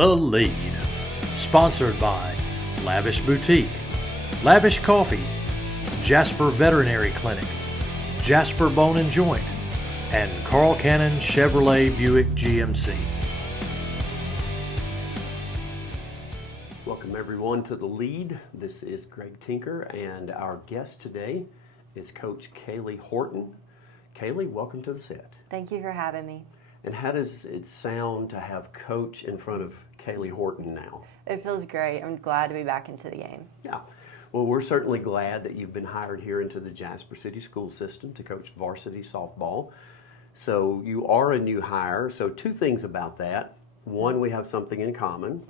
The Lead. Sponsored by Lavish Boutique, Lavish Coffee, Jasper Veterinary Clinic, Jasper Bone and Joint, and Carl Cannon Chevrolet Buick GMC. Welcome everyone to The Lead. This is Greg Tinker, and our guest today is Coach Kaylee Horton. Kaylee, welcome to the set. Thank you for having me. And how does it sound to have Coach in front of Kaylee Horton now? It feels great. I'm glad to be back into the game. Yeah. Well, we're certainly glad that you've been hired here into the Jasper City School System to coach varsity softball. So you are a new hire. So two things about that. One, we have something in common.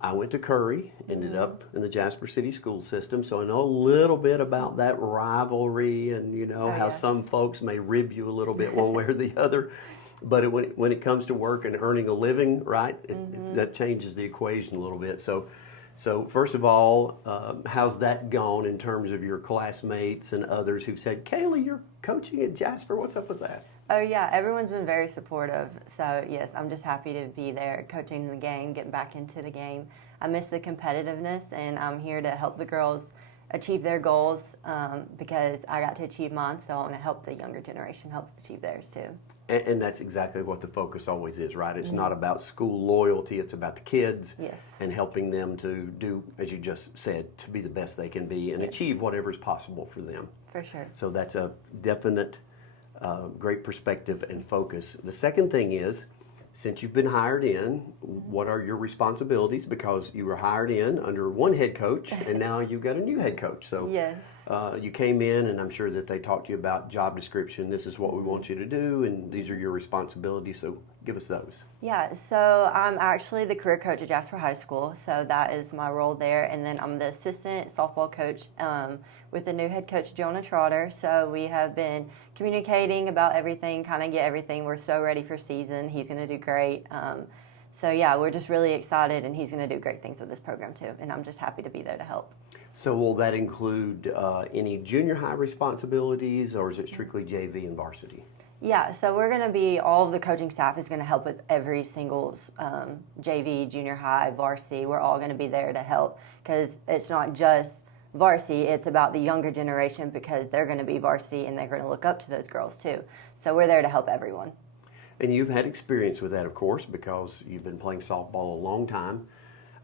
I went to Curry, ended up in the Jasper City School System, so I know a little bit about that rivalry and, how some folks may rib you a little bit one way or the other. But when it comes to work and earning a living, right, that changes the equation a little bit. So first of all, how's that gone in terms of your classmates and others who've said, Kaylee, you're coaching at Jasper, what's up with that? Oh yeah, everyone's been very supportive. So yes, I'm just happy to be there coaching the game, getting back into the game. I miss the competitiveness, and I'm here to help the girls achieve their goals because I got to achieve mine, so I want to help the younger generation help achieve theirs too. And that's exactly what the focus always is, right? It's not about school loyalty, it's about the kids and helping them to do, as you just said, to be the best they can be and achieve whatever's possible for them. For sure. So that's a definite great perspective and focus. The second thing is, since you've been hired in, what are your responsibilities? Because you were hired in under one head coach, and now you've got a new head coach. So you came in, and I'm sure that they talked to you about job description. This is what we want you to do, and these are your responsibilities. So give us those. Yeah, so I'm actually the career coach at Jasper High School, so that is my role there. And then I'm the assistant softball coach with the new head coach, Jonah Trotter. So we have been communicating about everything, kind of get everything. We're so ready for season. He's going to do great. So yeah, we're just really excited, and he's going to do great things with this program too. And I'm just happy to be there to help. So will that include any junior high responsibilities, or is it strictly JV and varsity? Yeah, so we're going to be, all of the coaching staff is going to help with every single JV, junior high, varsity. We're all going to be there to help because it's not just varsity, it's about the younger generation because they're going to be varsity and they're going to look up to those girls too. So we're there to help everyone. And you've had experience with that, of course, because you've been playing softball a long time.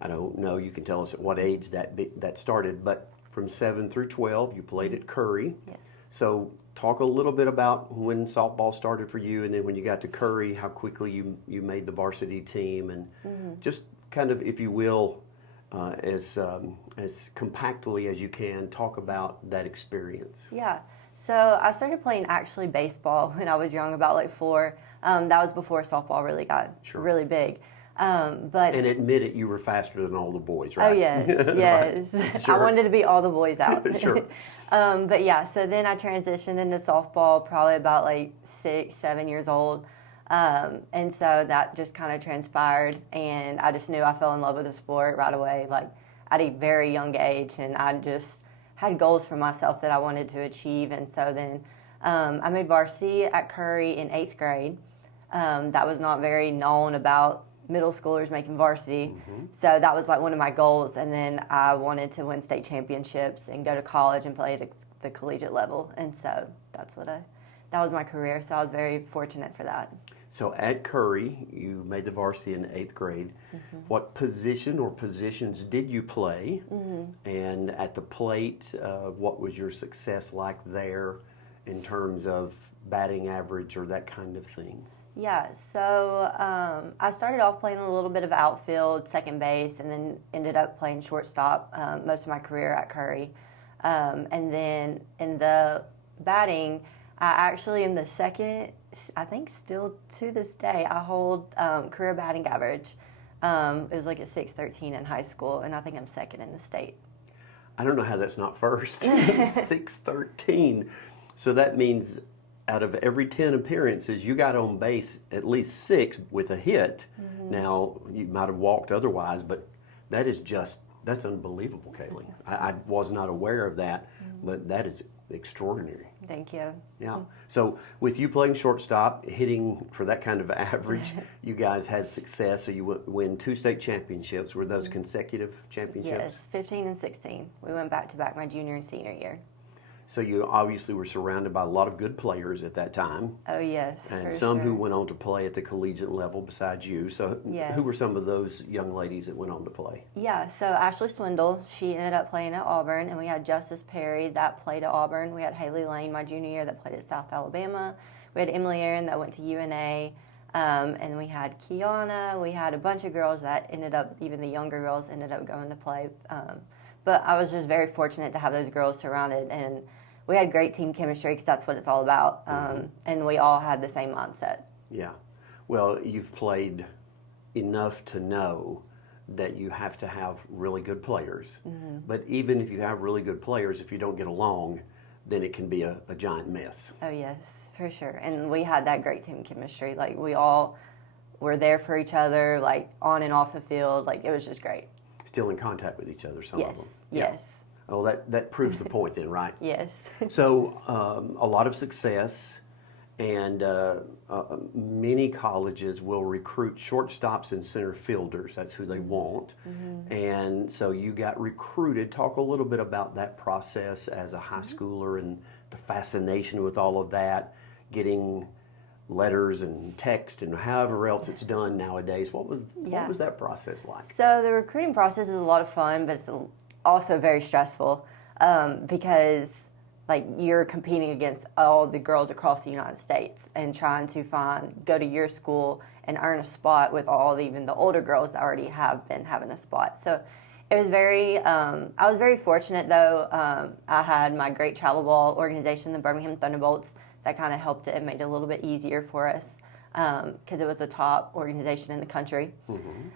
I don't know, you can tell us at what age that started, but from 7 through 12, you played at Curry. Yes. So talk a little bit about when softball started for you, and then when you got to Curry, how quickly you made the varsity team, and just kind of, if you will, as compactly as you can, talk about that experience. Yeah. So I started playing actually baseball when I was young, about like 4. That was before softball really got really big. But and admit it, you were faster than all the boys, right? Oh yes, yes. Right. Sure. I wanted to beat all the boys out. Sure. But yeah, so then I transitioned into softball probably about like 6, 7 years old. And so that just kind of transpired, and I just knew I fell in love with the sport right away, like at a very young age, and I just had goals for myself that I wanted to achieve. And so then I made varsity at Curry in 8th grade. That was not very known about middle schoolers making varsity. So that was like one of my goals. And then I wanted to win state championships and go to college and play at the collegiate level. And so that was my career. So I was very fortunate for that. So at Curry, you made the varsity in 8th grade. What position or positions did you play? And at the plate, what was your success like there in terms of batting average or that kind of thing? Yeah, so I started off playing a little bit of outfield, second base, and then ended up playing shortstop most of my career at Curry. And then in the batting, I actually am the second, I think still to this day, I hold career batting average. It was like a 613 in high school, and I think I'm second in the state. I don't know how that's not first. 613. So that means out of every 10 appearances, you got on base at least 6 with a hit. Now, you might have walked otherwise, but that is just That's unbelievable, Kaylee. I was not aware of that, but that is extraordinary. Thank you. Yeah. So with you playing shortstop, hitting for that kind of average, you guys had success. So you win 2 state championships. Were those consecutive championships? Yes, 15 and 16. We went back to back my junior and senior year. So you obviously were surrounded by a lot of good players at that time. Oh, yes. And for some sure. who went on to play at the collegiate level besides you. So Yes. who were some of those young ladies that went on to play? Yeah, so Ashley Swindle, she ended up playing at Auburn, and we had Justice Perry that played at Auburn. We had Haley Lane my junior year that played at South Alabama. We had Emily Aaron that went to UNA. And we had Kiana. We had a bunch of girls that ended up, even the younger girls, ended up going to play. But I was just very fortunate to have those girls surrounded, and we had great team chemistry because that's what it's all about. And we all had the same mindset. Yeah. Well, you've played enough to know that you have to have really good players. But even if you have really good players, if you don't get along, then it can be a giant mess. Oh, yes, for sure. And we had that great team chemistry. Like, we all were there for each other, like, on and off the field. Like, it was just great. Still in contact with each other, some of them. Yes. Oh, that proves the point then, right? Yes. So a lot of success, and many colleges will recruit shortstops and center fielders. That's who they want. And so you got recruited. Talk a little bit about that process as a high schooler and the fascination with all of that, getting letters and text and however else it's done nowadays. What was that process like? So the recruiting process is a lot of fun, but it's also very stressful because like you're competing against all the girls across the United States and trying to go to your school and earn a spot with even the older girls that already have been having a spot. So it was I was very fortunate though. I had my great travel ball organization, the Birmingham Thunderbolts, that kind of helped it and made it a little bit easier for us because it was a top organization in the country.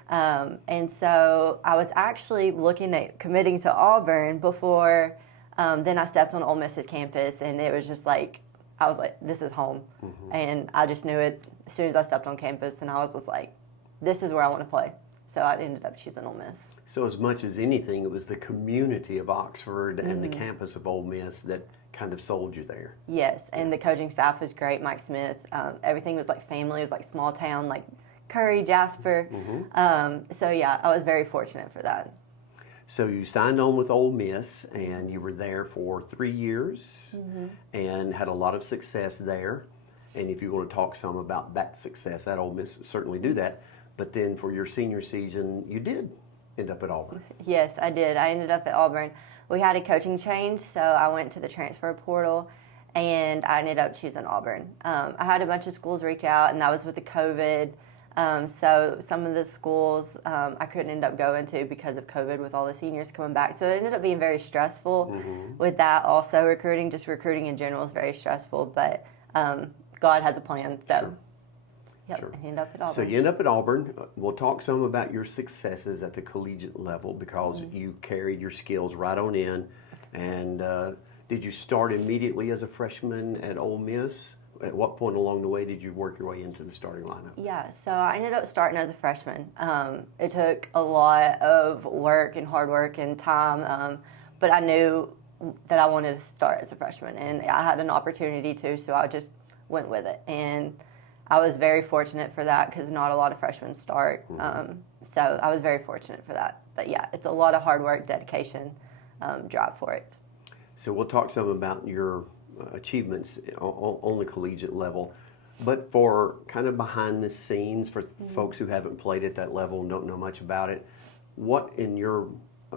And so I was actually looking at committing to Auburn before then I stepped on Ole Miss's campus, and it was just like, I was like, this is home. And I just knew it as soon as I stepped on campus, and I was just like, this is where I want to play. So I ended up choosing Ole Miss. So as much as anything, it was the community of Oxford and the campus of Ole Miss that kind of sold you there. Yes, and the coaching staff was great. Mike Smith, everything was like family. It was like small town, like Curry, Jasper. So yeah, I was very fortunate for that. So you signed on with Ole Miss, and you were there for 3 years and had a lot of success there. And if you want to talk some about that success at Ole Miss, certainly do that. But then for your senior season, you did end up at Auburn. Yes, I did. I ended up at Auburn. We had a coaching change, so I went to the transfer portal, and I ended up choosing Auburn. I had a bunch of schools reach out, and that was with the COVID. So some of the schools I couldn't end up going to because of COVID with all the seniors coming back. So it ended up being very stressful with that also. Recruiting in general is very stressful, but God has a plan. So I ended up at Auburn. So you end up at Auburn. We'll talk some about your successes at the collegiate level because you carried your skills right on in. And did you start immediately as a freshman at Ole Miss? At what point along the way did you work your way into the starting lineup? Yeah, so I ended up starting as a freshman. It took a lot of work and hard work and time, but I knew that I wanted to start as a freshman, and I had an opportunity to, so I just went with it. And I was very fortunate for that because not a lot of freshmen start, so I was very fortunate for that. But yeah, it's a lot of hard work, dedication, drive for it. So we'll talk some about your achievements on the collegiate level, but for kind of behind the scenes for folks who haven't played at that level and don't know much about it, what in your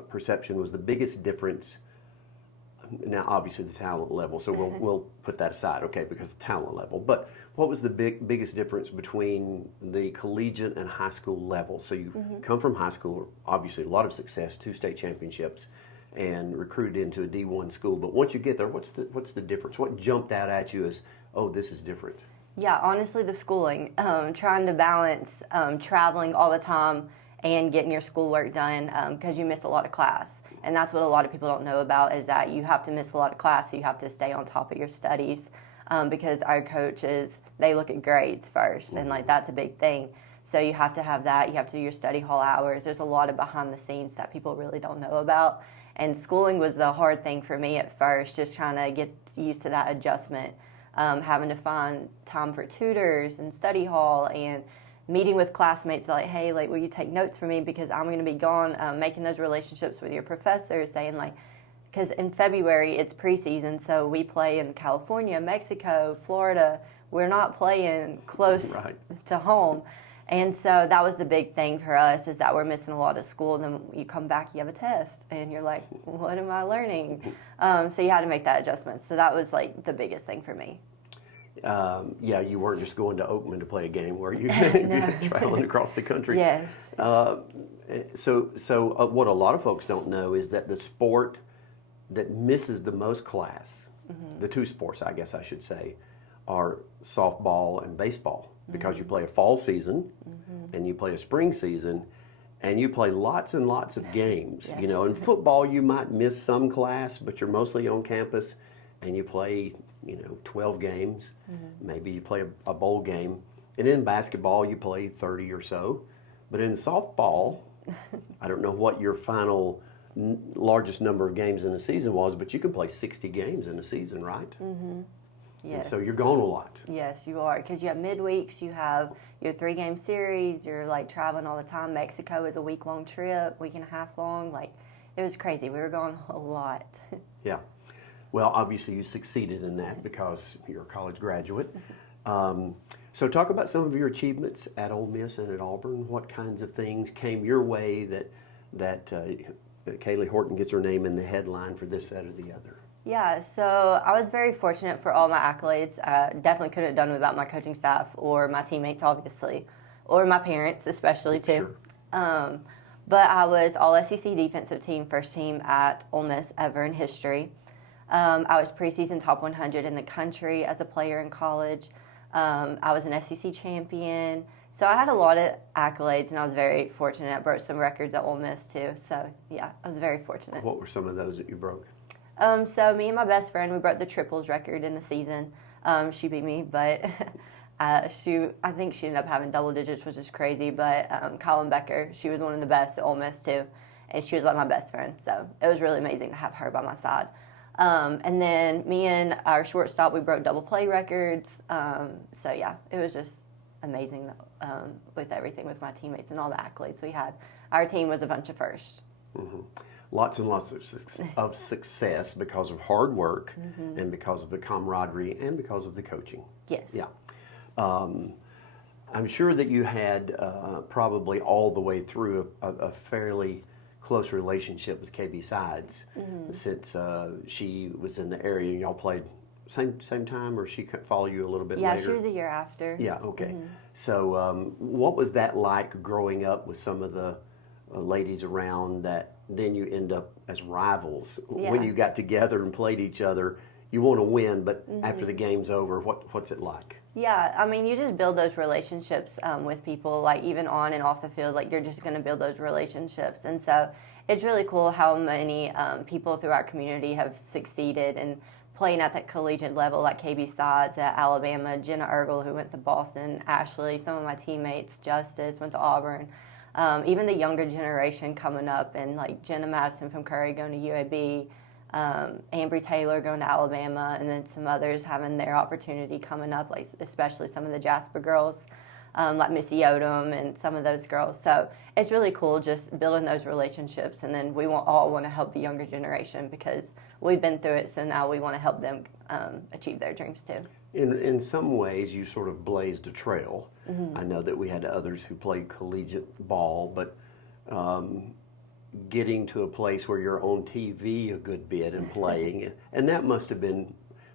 perception was the biggest difference? Now obviously the talent level, so we'll put that aside, okay, because the talent level, but what was the biggest difference between the collegiate and high school level? So you come from high school, obviously a lot of success, 2 state championships, and recruited into a D1 school. But once you get there, what's the difference? What jumped out at you as, oh, this is different? Yeah, honestly, the schooling. Trying to balance traveling all the time and getting your schoolwork done because you miss a lot of class. And that's what a lot of people don't know about is that you have to miss a lot of class. So you have to stay on top of your studies because our coaches, they look at grades first. And, like, that's a big thing. So you have to have that. You have to do your study hall hours. There's a lot of behind the scenes that people really don't know about. And schooling was the hard thing for me at first, just trying to get used to that adjustment, having to find time for tutors and study hall and meeting with classmates like, hey, like, will you take notes for me because I'm going to be gone, making those relationships with your professors, saying like, because in February it's preseason, so we play in California, Mexico, Florida. We're not playing close to home. And so that was the big thing for us, is that we're missing a lot of school. And then you come back, you have a test, and you're like, what am I learning? So you had to make that adjustment. So that was like the biggest thing for me. Yeah, you weren't just going to Oakland to play a game, were you? No. Traveling across the country. Yes. So what a lot of folks don't know is that the sport that misses the most class, the two sports, I guess I should say, are softball and baseball, because you play a fall season and you play a spring season and you play lots and lots of games. Yes. You know, in football you might miss some class, but you're mostly on campus and you play, 12 games. Maybe you play a bowl game. And in basketball you play 30 or so. But in softball, I don't know what your final largest number of games in a season was, but you can play 60 games in a season, right? Yes. And so you're gone a lot. Yes, you are, because you have midweeks, you have your 3-game series, you're like traveling all the time. Mexico is a week-long trip, week and a half long. Like, it was crazy. We were gone a lot. Yeah. Well, obviously you succeeded in that because you're a college graduate. So talk about some of your achievements at Ole Miss and at Auburn. What kinds of things came your way that Kaylee Horton gets her name in the headline for this, that, or the other? Yeah, so I was very fortunate for all my accolades. Definitely couldn't have done without my coaching staff or my teammates, obviously, or my parents, especially, too. Sure. But I was All-SEC defensive team, first team at Ole Miss ever in history. I was preseason top 100 in the country as a player in college. I was an SEC champion. So I had a lot of accolades, and I was very fortunate. I broke some records at Ole Miss, too. So, yeah, I was very fortunate. What were some of those that you broke? So me and my best friend, we broke the triples record in the season. She beat me, but I think she ended up having double digits, which is crazy. But Colin Becker, she was one of the best at Ole Miss too, and she was like my best friend. So it was really amazing to have her by my side. And then me and our shortstop, we broke double play records. So yeah, it was just amazing with everything, with my teammates and all the accolades we had. Our team was a bunch of firsts. Lots and lots of success because of hard work and because of the camaraderie and because of the coaching. Yes. Yeah. I'm sure that you had probably all the way through a fairly close relationship with KB Sides since she was in the area and y'all played same time, or she could follow you a little bit later? Yeah, she was a year after. Yeah, okay. So what was that like growing up with some of the ladies around that then you end up as rivals? Yeah. When you got together and played each other, you want to win, but after the game's over, what's it like? Yeah, I mean, you just build those relationships with people, like even on and off the field, like you're just going to build those relationships. And so it's really cool how many people through our community have succeeded in playing at that collegiate level, like KB Sides at Alabama, Jenna Ergel, who went to Boston, Ashley, some of my teammates, Justice, went to Auburn. Even the younger generation coming up, and like Jenna Madison from Curry going to UAB, Ambry Taylor going to Alabama, and then some others having their opportunity coming up, like especially some of the Jasper girls, like Missy Odom and some of those girls. So it's really cool just building those relationships, and then we all want to help the younger generation because we've been through it, so now we want to help them achieve their dreams too. In some ways, you sort of blazed a trail. I know that we had others who played collegiate ball, but getting to a place where you're on TV a good bit and playing, and that must have been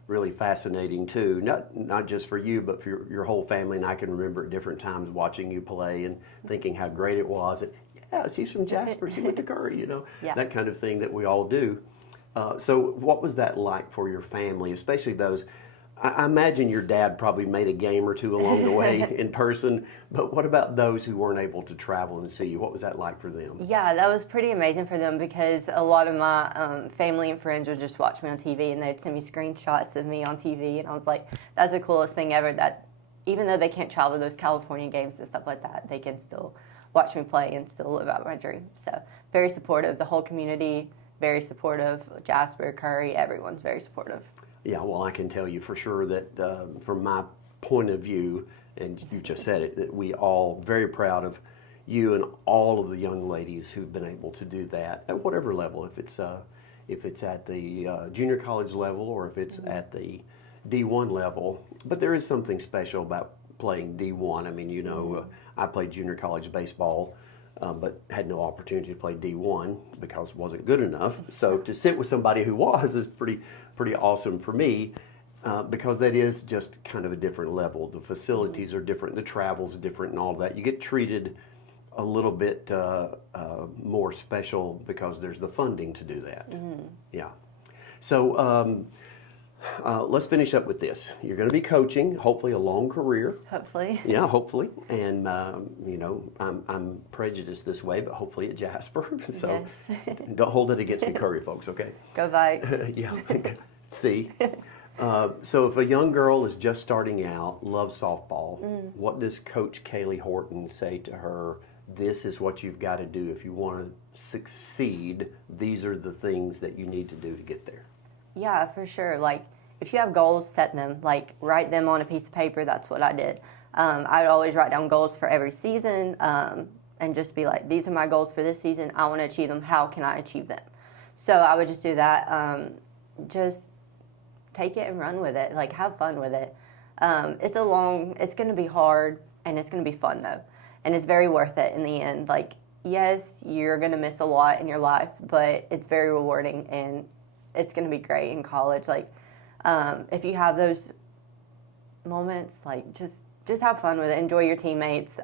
really fascinating too. Not just for you, but for your whole family. And I can remember at different times watching you play and thinking how great it was. And yeah, she's from Jasper. She went to Curry. Yeah. That kind of thing that we all do. So what was that like for your family, especially those? I imagine your dad probably made a game or two along the way in person, but what about those who weren't able to travel and see you? What was that like for them? Yeah, that was pretty amazing for them because a lot of my family and friends would just watch me on TV and they'd send me screenshots of me on TV, and I was like, that's the coolest thing ever that even though they can't travel to those California games and stuff like that, they can still watch me play and still live out my dream. So very supportive. The whole community, very supportive. Jasper, Curry, everyone's very supportive. Yeah, well, I can tell you for sure that from my point of view, and you just said it, that we all very proud of you and all of the young ladies who've been able to do that at whatever level, if it's at the junior college level or if it's at the D1 level. But there is something special about playing D1. I mean, you know, I played junior college baseball, but had no opportunity to play D1 because it wasn't good enough. So to sit with somebody who was is pretty awesome for me. Because that is just kind of a different level. The facilities are different, the travel's different and all that. You get treated a little bit more special because there's the funding to do that. Yeah. So let's finish up with this. You're going to be coaching, hopefully a long career. Hopefully. Yeah, hopefully. And, you know, I'm prejudiced this way, but hopefully at Jasper. So Yes. don't hold it against me, Curry, folks, okay? Go Vikes. Yeah. See? So if a young girl is just starting out, loves softball, what does Coach Kaylee Horton say to her? This is what you've got to do. If you want to succeed, these are the things that you need to do to get there. Yeah, for sure. Like, if you have goals, set them. Like, write them on a piece of paper. That's what I did. I'd always write down goals for every season and just be like, these are my goals for this season. I want to achieve them. How can I achieve them? So I would just do that. Just take it and run with it. Like, have fun with it. It's going to be hard, and it's going to be fun, though. And it's very worth it in the end. Like, yes, you're going to miss a lot in your life, but it's very rewarding, and it's going to be great in college. Like, if you have those moments, like, just have fun with it. Enjoy your teammates.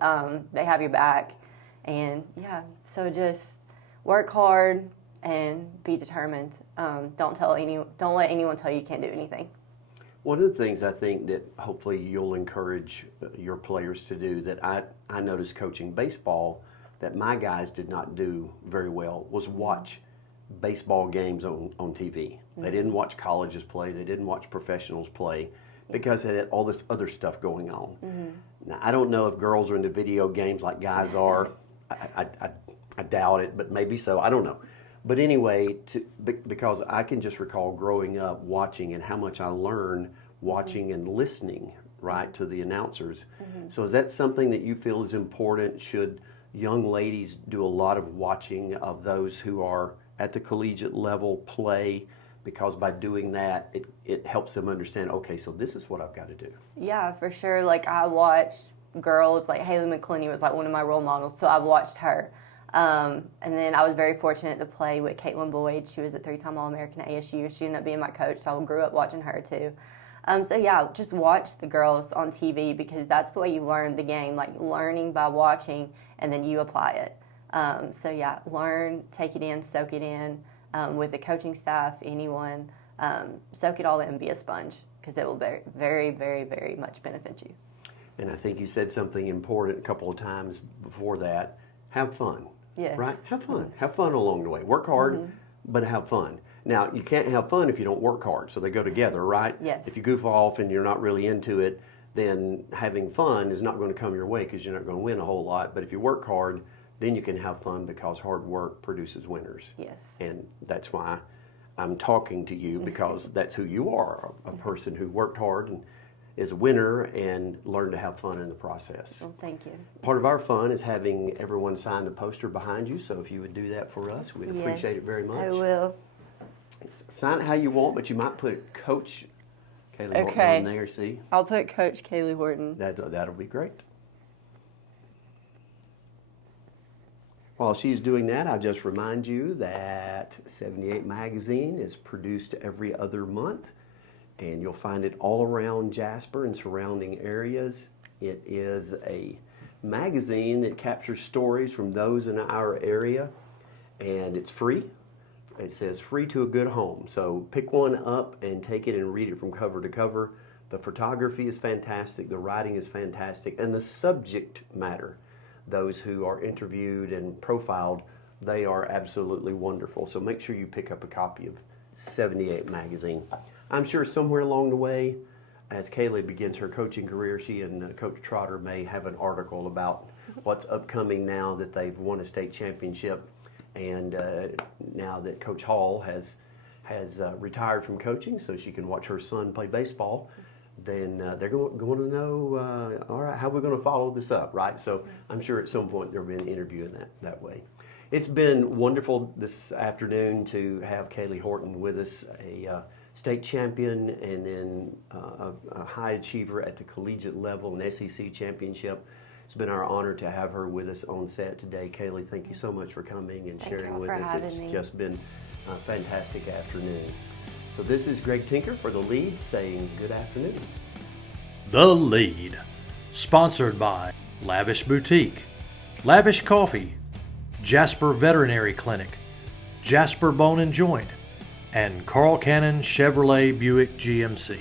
They have your back. And, yeah, so just work hard and be determined. Don't let anyone tell you can't do anything. One of the things I think that hopefully you'll encourage your players to do that I noticed coaching baseball that my guys did not do very well was watch baseball games on TV. They didn't watch colleges play. They didn't watch professionals play because they had all this other stuff going on. Now, I don't know if girls are into video games like guys are. I doubt it, but maybe so. I don't know. But anyway, because I can just recall growing up watching and how much I learned watching and listening, right, to the announcers. So is that something that you feel is important? Should young ladies do a lot of watching of those who are at the collegiate level play? Because by doing that, it helps them understand, okay, so this is what I've got to do. Yeah, for sure. Like, I watched girls, like Haley McClinney was like one of my role models, so I've watched her. And then I was very fortunate to play with Caitlin Boyd. She was a 3-time All-American at ASU. She ended up being my coach, so I grew up watching her too. So yeah, just watch the girls on TV because that's the way you learn the game, like learning by watching and then you apply it. So yeah, learn, take it in, soak it in with the coaching staff, anyone. Soak it all in and be a sponge because it will very, very, very, very much benefit you. And I think you said something important a couple of times before that. Have fun. Yes. Right? Have fun. Have fun along the way. Work hard, but have fun. Now, you can't have fun if you don't work hard, so they go together, right? Yes. If you goof off and you're not really into it, then having fun is not going to come your way because you're not going to win a whole lot. But if you work hard, then you can have fun because hard work produces winners. Yes. And that's why I'm talking to you because that's who you are, a person who worked hard and is a winner and learn to have fun in the process. Well, thank you. Part of our fun is having everyone sign the poster behind you, so if you would do that for us, we'd appreciate it very much. I will. Sign it how you want, but you might put Coach Kaylee Horton on there, see? I'll put Coach Kaylee Horton. That'll be great. While she's doing that, I'll just remind you that 78 Magazine is produced every other month. And you'll find it all around Jasper and surrounding areas. It is a magazine that captures stories from those in our area, and it's free. It says free to a good home. So pick one up and take it and read it from cover to cover. The photography is fantastic, the writing is fantastic, and the subject matter, those who are interviewed and profiled, they are absolutely wonderful. So make sure you pick up a copy of 78 Magazine. I'm sure somewhere along the way, as Kaylee begins her coaching career, she and Coach Trotter may have an article about what's upcoming now that they've won a state championship, and now that Coach Hall has retired from coaching, so she can watch her son play baseball. Then they're going to know, all right, how we're going to follow this up, right? So I'm sure at some point there'll be an interview in that way. It's been wonderful this afternoon to have Kaylee Horton with us, a state champion and then a high achiever at the collegiate level, an SEC championship. It's been our honor to have her with us on set today. Kaylee, thank you so much for coming and sharing with us. It's just been a fantastic afternoon. So this is Greg Tinker for The Lead saying good afternoon. The Lead, sponsored by Lavish Boutique, Lavish Coffee, Jasper Veterinary Clinic, Jasper Bone and Joint, and Carl Cannon Chevrolet Buick GMC.